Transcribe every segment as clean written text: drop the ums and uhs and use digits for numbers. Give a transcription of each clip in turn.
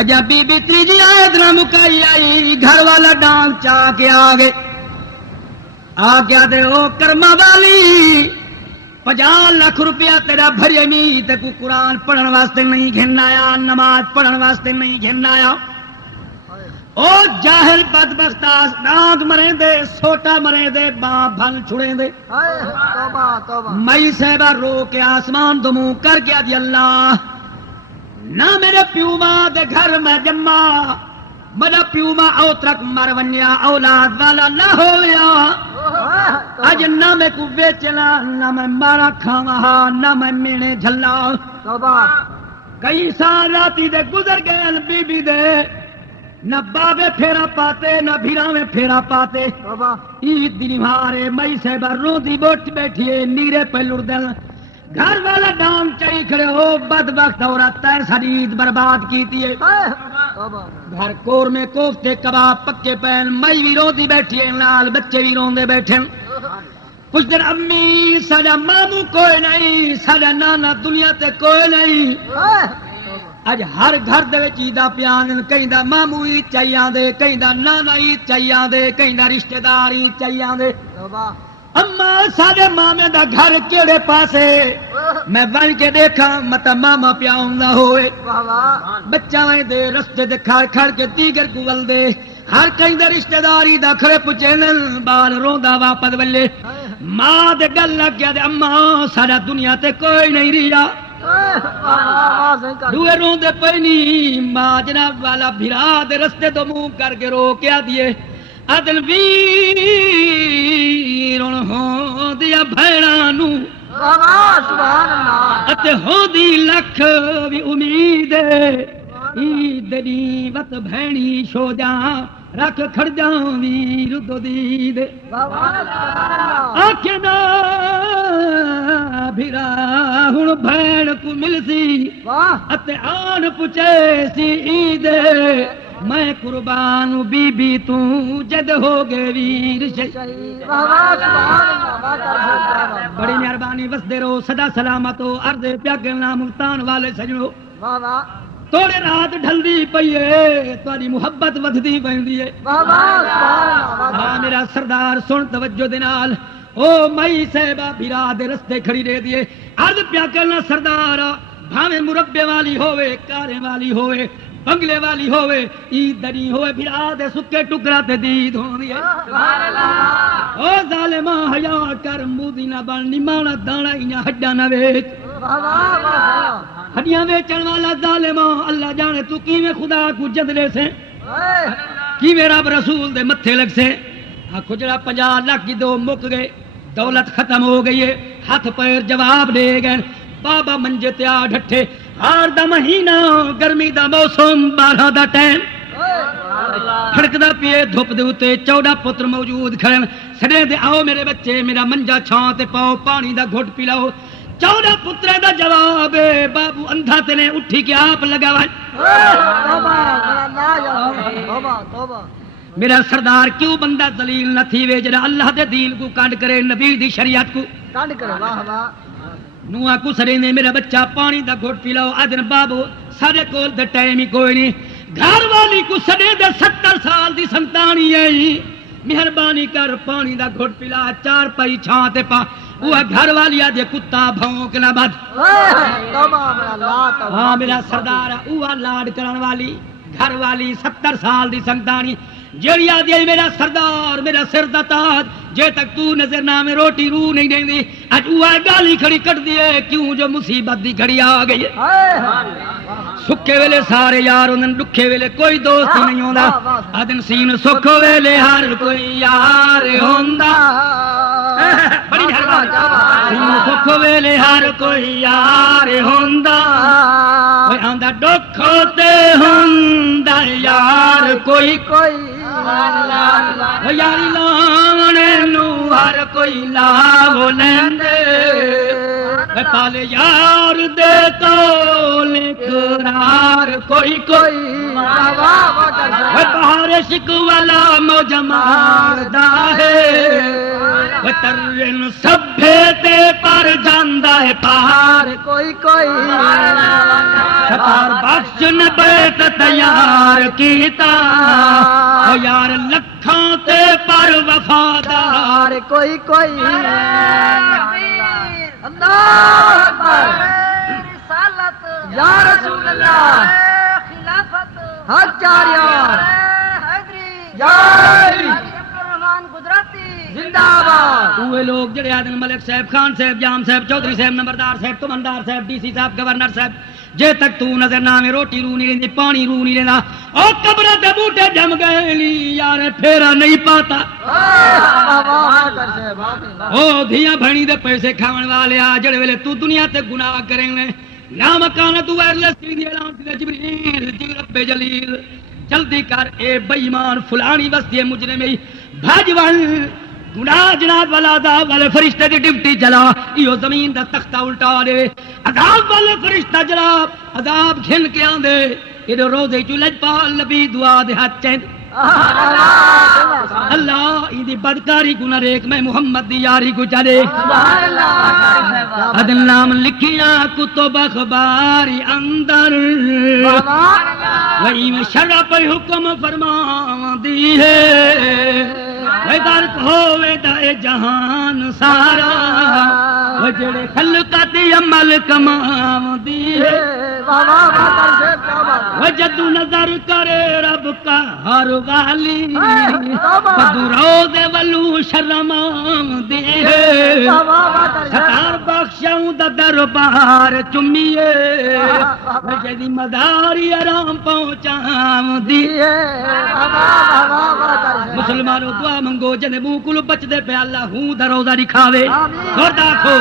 اجا be be تیجی آیت نہ مکائی آئی، گھر والا ڈانگ چا کے آگے آ گیا دے او کرما والی 50 لاکھ روپیہ تیرا بھرے می تے کو قرآن پڑھن واسطے نہیں گھن آیا، نماز پڑھن واسطے نہیں گھن آیا۔ او جاہل بدبخت ڈانگ مرے دے، سوٹا مرے دے، باں بھل چھڑے دے۔ مئی صاحبہ رو کے آسمان دموں کر گیا دی اللہ نہ میرے پیو ماں دے گھر میں جمع، میرا پیو ماں اوترک مر ونیا، اولاد والا نہ ہویا، اج نہ میں کو بیچنا، نہ میں مارا کھاوا، نہ میں مینے جھلا۔ کئی سال راتی دے گزر گئے بی بی دے، نہ بابے پھیرا پاتے نہ بھیرا میں پھیرا پاتے۔ عید دی نہارے مئی صاحبہ روندی بوٹ بیٹھیے، نیرے پہ لڑدل، گھر والا ڈانگ چڑی کھڑے ہو، بدبخت عورت ہے ساری عید برباد کیتی ہے۔ گھر کور میں کوفتے کباب پکے پین، مئی بھی روندی بیٹھی ہے، نال بچے بھی روندے بیٹھے۔ کچھ دن امی ساڈا ماموں کوئی نہیں، ساڈا نانا دنیا تے کوئی نہیں۔ اج ہر گھر دے وچ عیداں پیان، کہیں دا ماموں عید چاہیے دے، کہیں دا نانا عید چاہیے دے، کہیں دا رشتہ دار عید چاہیے دے۔ اما ساڈے مامے دا گھر کیڑے پاسے میں بن کے دیکھا متا ماما پیاؤندا ہوئے، بچہ وے دے رستے دے کھڑ کھڑ کے دیگر گول دے، ہر کہیں دے رشتہ داری دا کھڑے پچے نل بال روندا واپس ولے۔ ماں دے گل لگ گیا دے اما ساڈا دنیا تے کوئی نہیں رہیا، دوے روندے پئی نہیں۔ ماں جناب والا بھرا دے رستے تو منہ کر کے رو کے آدیے ادل ویرن ہو دیا بھیڑاں نو اتے ہو دی لکھ بھی امید عید دی وت بھینی شو جاں رکھ کھڑ جاں ویر دو دید آکھے نا بھیرا ہن بھیڑ کو ملسی اتے آن پچے سی عید میں قربان بی بی تو جد ہو گئے ویر شہید۔ بڑی مہربانی وسدے رہو سدا سلامت ہو، عرض پیا کرنا ملتان والے سجنو توڑے رات ڈھلدی پئی ہے، تاری محبت ودھدی پیندی ہے۔ ہاں میرا سردار سن توجہ دے نال، او مئی صاحبہ بھرا دے رستے کھڑی رہ دیے، عرض پیا کرنا سردار بھاویں مربے والی ہوئے، کارے والی ہوئے، بنگلے والی ہوئے، عید دنی ہوئے، بھرا دے سکے ٹکرا تے دید ہوندی ہے۔ او ظالماں حیا کر مودی نہ بن، نمانا دانا انہاں ہڈاں نہ ویچ، ہڈیاں ویچن والا ظالماں اللہ جانے تو کیویں خدا کو جدلے سے، کیویں رب رسول دے متھے لگ سے۔ کھجرا 50 لاکھ کی دو مک گئے، دولت ختم ہو گئی ہے، ہاتھ پیر جواب دے گئے، بابا منجے تے آ ڈھٹھے، ہار دا مہینہ گرمی دا موسم 12 دا ٹائم کھڑکدا پیے دھوپ دے اوتے 14 پتر موجود کھڑے سڑے دے آؤ میرے بچے میرا منجا چھاں تے پاؤ پانی دا گھٹ پلاؤ۔ 14 پترے دا جواب بابو اندھا تے نے اٹھی کے آپ لگا میرا سردار کیوں بندہ ذلیل نہ تھی وے جڑا اللہ دے دین کو کانڈ کرے، نبی دی شریعت کو کانڈ کرے۔ واہ واہ نواں کو سڑے نے میرا بچہ پانی دا گھٹ پلاؤ، آدن بابو سارے کول دے ٹائم ہی کوئی نہیں، گھر والی کو سڑے دے 70 سال دی سنتانی ہے، مہربانی کر پانی دا گھٹ پلا، 4 پائی چھاں تے پا، وہ گھر والی آدھے کتا بھونک نہ بد۔ ہاں میرا سردار اوہ لاڈ کرن والی گھر والی 70 سال دی سنتانی جیڑی آدھی ہے میرا سردار میرا سر دا تاج جے تک تو نظر نہ میں روٹی روح نہیں دیں دی، اج اوہ گالی کھڑی کٹ دیے کیوں جو مصیبت دی گھڑی آ گئی ہے۔ سکھے ویلے سارے یار ہوندن، دکھے ویلے کوئی دوست نہیں ہوندا، آدن سین سکھ ویلے ہر کوئی یار ہوندا، بڑی مہربانی سین سکھ ویلے ہر کوئی یار ہوندا، کوئی آندا دکھ تے ہوندا یار کوئی کوئی یاری لاونے نو ہر کوئی لاو لیندے، پالے یار دے تو قرار کوئی کوئی بہار عشق والا موج ماردا ہے ترن سبھے تے پر جاندا ہے پار کوئی کوئی پار بخش نے بیت تیار کیتا او یار لکھاں تے پر وفادار کوئی کوئی اللہ اکبر رسالت یا رسول اللہ خلافت حق جاریہ حیدری یا عبدالرحمان قدرتی زندہ آباد وہ لوگ جڑے آدم ملک صاحب خان صاحب جام صاحب چودھری صاحب نمبردار صاحب تمندار صاحب ڈی سی صاحب گورنر صاحب جے تک تو نظر نہ میں روٹی رو نہیں رہی پانی رو نہیں رہنا اور قبر دے بوٹے جم گئے لی یار پھیرا نہیں پاتا او دھیاں بھنی دے پیسے کھاون والے آ جڑے ویلے تو دنیا تے گناہ کریں گے لا مکانہ تو وائرلیس دی اعلان تے جبریل جی رب جلیل جلدی کر اے بے ایمان فلانی بستی مجرم میں بھج ون گناہ جناب والا دا والے فرشتے دی ڈیوٹی چلا ایو زمین دا تختہ الٹا دے عذاب والے فرشتہ جناب عذاب گھن کے آندے یہ روزے چو لجپال نبی دعا دے ہاتھ چین اللہ ایدی بدکاری گناہ ریک میں محمد دی یاری کو چلے عدل نام لکھیا کتب اخباری اندر وہی میں شرع پر حکم فرما دی ہے غرق ہوئے دائے جہان سارا وجڑے خلقت عمل کمام دی ہے وجد نظر کرے رب کا ہر والی پدو روز ولو شرمام دی ہے ستار بخشاؤں دا دربار چمیے وجدی مداری آرام پہنچام دی ہے مسلمانوں دعا منگو جنے منہ کلو بچ دے پہ اللہ ہوں دا روزہ دکھاوے اور داکھو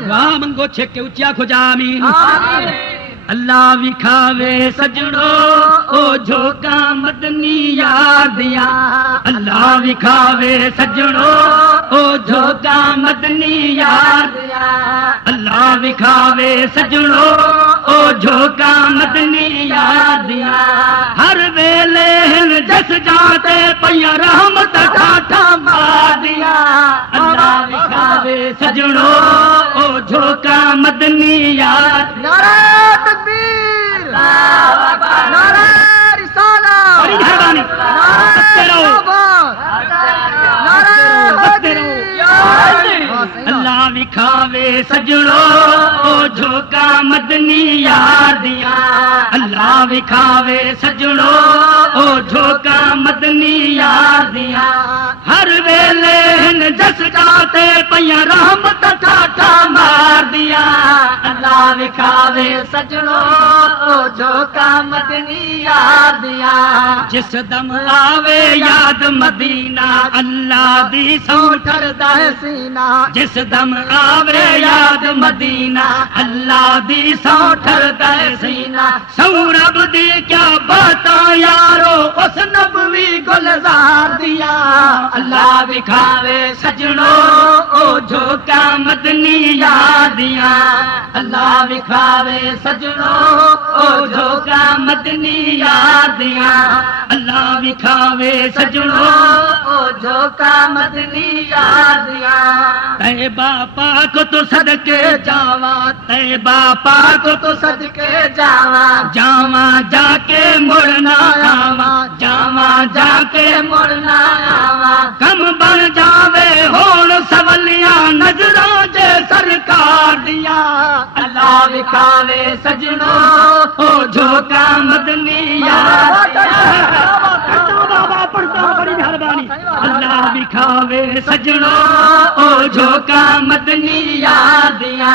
دعا منگو چھکے اچیا کھو جا آمین اللہ وکھاوے سجڑو او جھوکا مدنی یار دیا اللہ وکھاوے سجڑو او جھوکا مدنی یار دیا اللہ وکھاوے سجڑو او جھوکا مدنی یار دیا ہر ویلے جس جاتے پیا رحمت ٹھاٹھا مار دیا اللہ وکھاوے سجڑو او جھوکا مدنی یار نعرہ رسالہ بڑی مہربانی اللہ وکھاوے سجڑو او جھوکا مدنی یار دیا اللہ وکھاوے سجڑو او جھوکا مدنی یار دیا ہر ویلے جس جاتے پیا رحمت ٹھاٹھا مار دیا اللہ وکھاوے سجڑو او جھوکا مدنی یار دیا جس دم آوے یاد مدینہ اللہ دی سو ٹھردا ہے سینہ جس دم آوے یاد مدینہ اللہ دی سو ٹھردا ہے سینہ سو رب دی کیا باتاں یارو اس نبوی گلزار دیا اللہ وکھاوے سجڑو او جھوکا مدنی یار دیا اللہ وکھاوے سجڑو او جھوکا مدنی یار دیا اللہ وکھاوے سجڑو او جھوکا مدنی یار دیا طیبہ پاک تو صدقے جاوا طیبہ پاک تو صدقے جاوا جاوا جا کے مڑنا آوا جاوا جا کے مڑنا آوا کم بن جاوے ہون سولیاں نظراں جے سرکار دیا اللہ وکھاوے سجڑو او جھوکا مدنی یار بابا پڑھتا بڑی مہربانی اللہ وکھاوے سجڑو او جھوکا مدنی یار دیا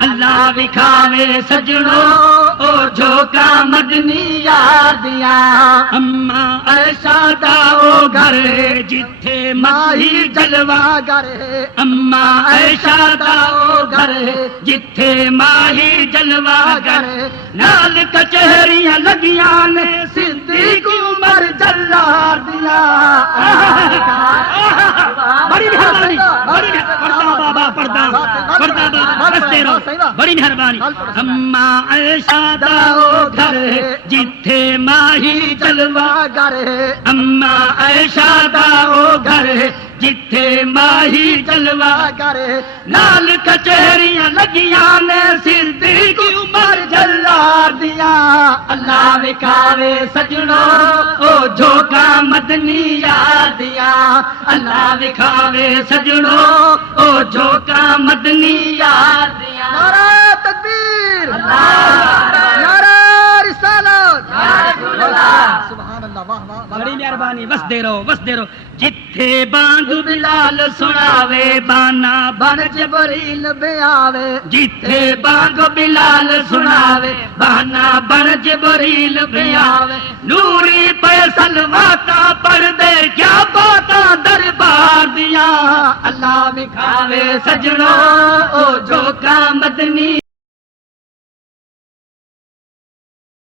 اللہ وکھاوے سجڑو او جھوکا مدنی یار دیا اما عائشہ دا او گھر جتھے ماہی جلوہ گر اما عائشہ دا او گھر جتھے ماہی جلوہ گر نال کچہریاں لگیاں نے صدیق عمر جل جلار دیا بڑی مہربانی پڑھتا بابا پڑھتا بابا بستے رہو بڑی مہربانی اما عائشہ دا او گھر جتھے ماہی جلوہ گر اما عائشہ دا او گھر جتھے ماہی جلوہ گر نال کچہریاں لگیاں نے صدیق کی عمر جلار دیا اللہ وکھاوے سجنو او جھوکا مدنی یار دیا اللہ وکھاوے سجنو او جھوکا مدنی یار دیا نعرہ تکبیر نعرہ رسالت سبحان اللہ واہ واہ بڑی مہربانی وسدے رہو جتھے بانگ بلال سناوے بانا بن جبریل بیاوے جتھے بانگ بلال سناوے بانا بن جبریل بیاوے نوری پیسل واتا پڑھ دے کیا باتا دربار دیا اللہ وکھاوے سجنو او